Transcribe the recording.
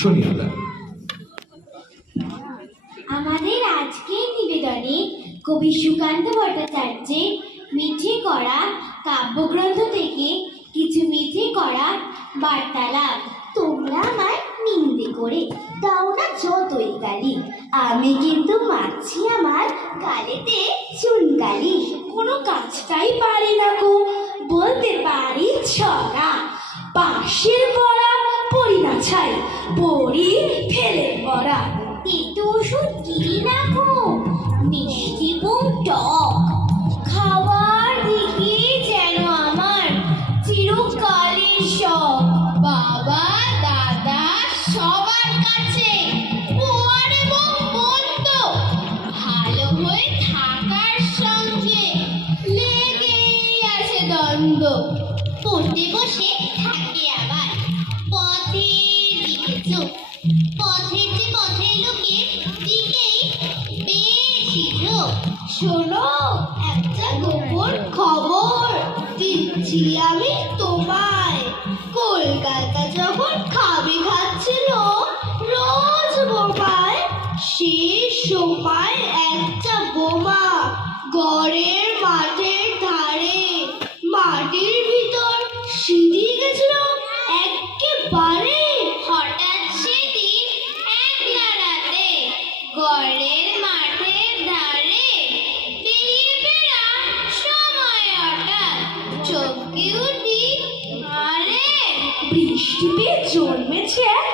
শুনি আমরা। আমাদের আজকের নিবেদনে কবি সুকান্ত ভট্টাচার্যের মিঠে করা কাব্যগ্রন্থ থেকে কিছু মিঠে করা বার্তালাপ। তোমরা আমায় নিন্দে করে দাও না যতই গালি, আমি কিন্তু মাছি আমার গালেতে চুনকালি। কোনো কাজটাই পারি না গো, বলতে পারি ছড়া, বাঁশের বড়া পড়ি না ছাই, পড়ি ফেলে পড়া। একটু ওষুধ কিনি না গো, মিষ্টি এবং টক, খাওয়ার দিকে যেন আমার চিরকালের শখ। বাবা দাদা সবার কাছে পোয়ার এবং বন্ধু, ভালো হয়ে থাকার সঙ্গে লেগেই আছে দ্বন্দ্ব। পড়তে বসে থাকে আবার পথের দিকে চোখ, পথের যে পথের লোকের দিকেই বেশি ঝোঁক। শোনো একটা গোপন খবর দিচ্ছি আমি তোমায়, কলকাতা যখন খাবে খাচ্ছিল রোজ বোমায়, সে সময় একটা বোমা গড়ের মাঠের ধারে, মাটির ভিতর সিঁড়ি গেছিল একেবারে। হঠাৎ সেদিন একলা রাতে গড়ের মাঠের ধারে বেরিয়ে ফেরা সময় হঠাৎ চমকে উঠি, আরে বৃষ্টি পেয়ে জন্মেছে এক